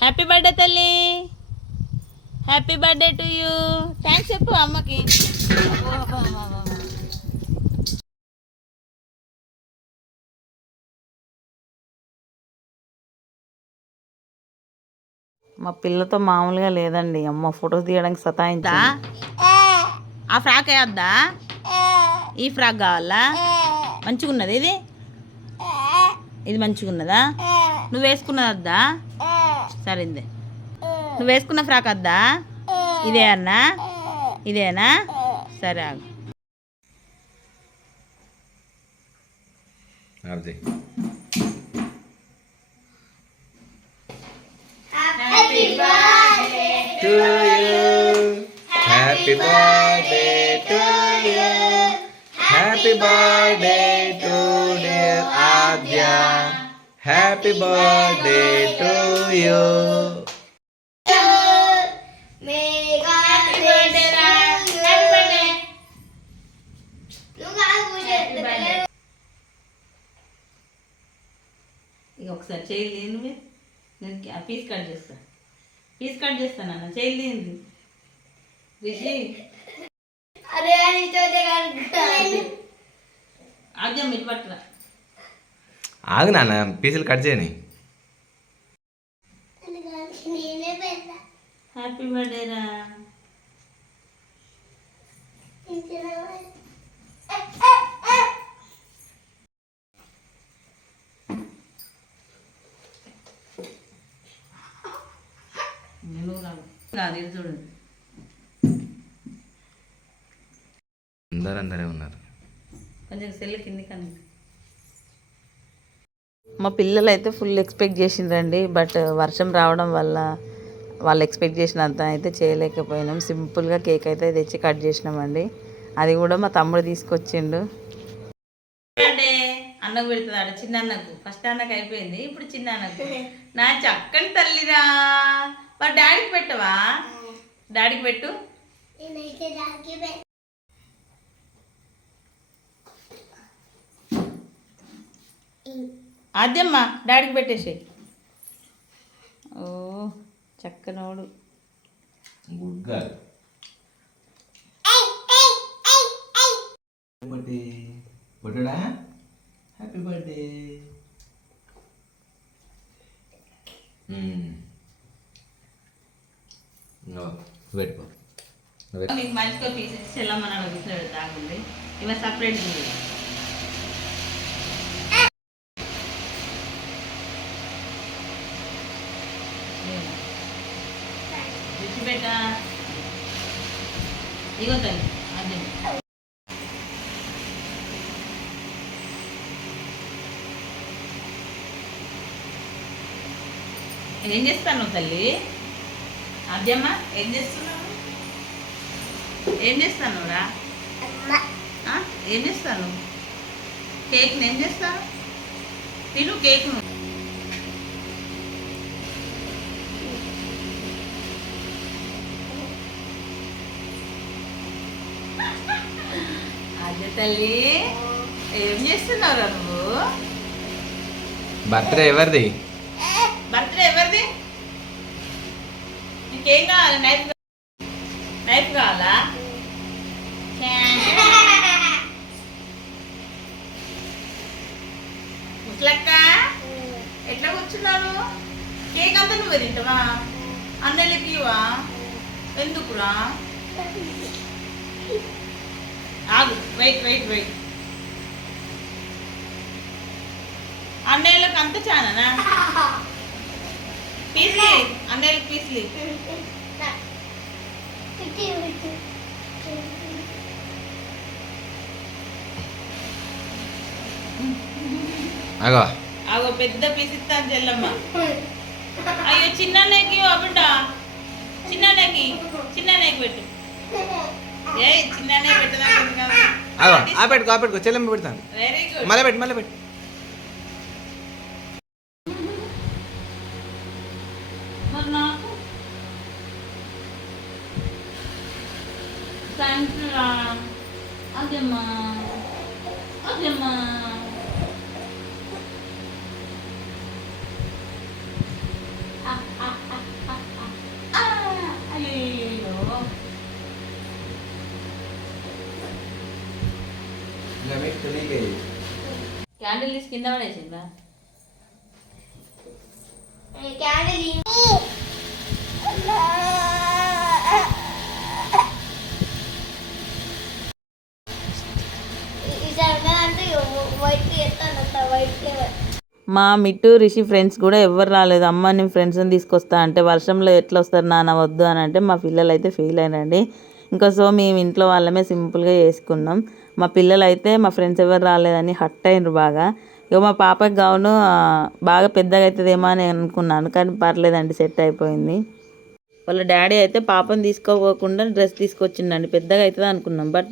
Happy birthday తల్లి, happy birthday to you. Thanks చెప్పు అమ్మకి. మా పిల్లతో మామూలుగా లేదండి. అమ్మ ఫొటోస్ తీయడానికి సతాయించా. ఆ ఫ్రాక్ వేయద్దా? ఈ ఫ్రాక్ కావాలా? మంచిగా ఉన్నది ఇది, ఇది మంచిగా ఉన్నదా? నువ్వు వేసుకున్నది వద్దా? సరేంది, నువ్వు వేసుకున్న ఫ్రాక్ వద్దా? ఇదే అన్నా, ఇదేనా? సరే ఆగు. Happy birthday to you. Happy birthday to you. Happy birthday to dear Adya. Happy birthday to you. May God bless you. Happy birthday. ఇక ఒకసారి చేయలేదు నువ్వే. నేను పీస్ కట్ చేస్తా, పీస్ కట్ చేస్తాను అన్న. చేయలేదు రిషి. ఆద్యం ఇటు పట్టరా. ఆగు నాన్న, పీసులు కట్ చేయని. హ్యాపీ బర్త్డే రా. కాదు ఇది చూడండి, అందరే ఉన్నారు. కొంచెం సెల్ కింది కానీ. మా పిల్లలు అయితే ఫుల్ ఎక్స్పెక్ట్ చేసిండ్రండి. బట్ వర్షం రావడం వల్ల వాళ్ళు ఎక్స్పెక్ట్ చేసినంత అయితే చేయలేకపోయినాం. సింపుల్గా కేక్ అయితే తెచ్చి కట్ చేసినామండి. అది కూడా మా తమ్ముడు తీసుకొచ్చిండు. అన్నకు పెడుతుంది చిన్న అన్నకు. ఫస్ట్ అన్నకు అయిపోయింది, ఇప్పుడు చిన్న అన్నకు. నా చక్కని తల్లిరా. మరి డాడీకి పెట్టవా? డాడీకి పెట్టు. ఆద్యమ్మ డాడీకి పెట్టేసి. ఓ చక్కనోడు. Good girl. బర్త్డే బర్త్డేడా? Happy birthday. పెట్టుకో. మీకు మంచిగా పీసెస్ చెల్లమ్మని పీసులు పెడతా ఆగుంది. ఇవ సపరేట్ పెట్టా. ఇగో తల్లి అదే ఏం చేస్తాను తల్లి? అద్యమ్మ ఏం చేస్తున్నావు? ఏం చేస్తాను రా? ఏం చేస్తాను? కేక్ని ఏం చేస్తాను? తిను కేక్ను. అదే తల్లి ఏం చేస్తున్నావురా నువ్వు? బర్త్డే ఎవరిది? బర్త్డే ఎవరిది? నీకేం కావాలి? నైఫ్, నైఫ్ కావాలా? ముసలక్క ఎట్లా కూర్చున్నాను? కేక్ అంతా నువ్వే తింటావా? అన్నయ్యకి ఇవా? ఎందుకురా? ఆగు, వెయిట్ వెయిట్ వెయిట్. అన్నయ్యలకు అంత చానా? పీస్లీ, అన్నయ్యలకు పీస్లీ. అగో ఆగో పెద్ద పీస్ ఇస్తాను చెల్లమ్మ. అయ్యో చిన్నకి బిడ్డ, చిన్నకి చిన్నకి పెట్టు. ఏ చిన్ననే పెట్టదా? అగో ఆ పెట్టుకో, ఆ పెట్టుకో, చెల్లెమ్మ పెడతాను. Very good. మళ్ళీ పెట్టు, మళ్ళీ పెట్టు. మరి నాకు థ్యాంక్స్ రా. అదేమ్మా అదేమ్మా. క్యాండిల్ తీసి కింద పడేసిందా? క్యాండిల్ అంటే వైట్ ఎత్తాను వైట్ ఫ్లేవర్. మా మిట్టు రిషి ఫ్రెండ్స్ కూడా ఎవరు రాలేదు. అమ్మ నేను ఫ్రెండ్స్ని తీసుకొస్తా అంటే వర్షంలో ఎట్లా వస్తారు నాన్న వద్దు అని అంటే మా పిల్లలు అయితే ఫెయిల్ అయినండి. ఇంకా సో మేము ఇంట్లో వాళ్ళమే సింపుల్గా చేసుకున్నాం. మా పిల్లలు అయితే మా ఫ్రెండ్స్ ఎవరు రాలేదని హట్ అయినరు బాగా. ఇక మా పాపకి గౌను బాగా పెద్దగా అవుతుందేమో అని అనుకున్నాను, కానీ పర్లేదండి, సెట్ అయిపోయింది. వాళ్ళ డాడీ అయితే పాపని తీసుకోపోకుండా డ్రెస్ తీసుకొచ్చిండండి. పెద్దగా అవుతుంది అనుకున్నాం, బట్